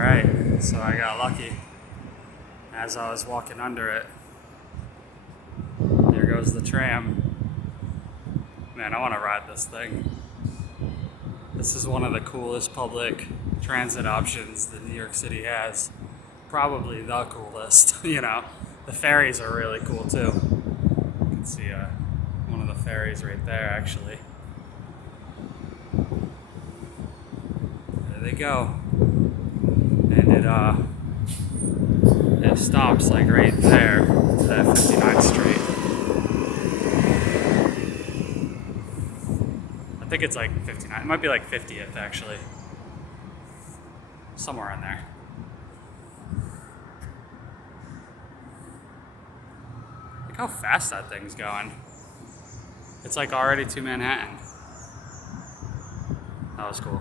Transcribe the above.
Alright, so I got lucky as I was walking under it. There goes the tram. Man, I want to ride this thing. This is one of the coolest public transit options that New York City has. Probably the coolest, you know. The ferries are really cool too. You can see one of the ferries right there, actually. There they go. And it stops like right there at 59th Street. I think it's like 59. It might be like 50th actually. Somewhere in there. Look how fast that thing's going. It's like already to Manhattan. That was cool.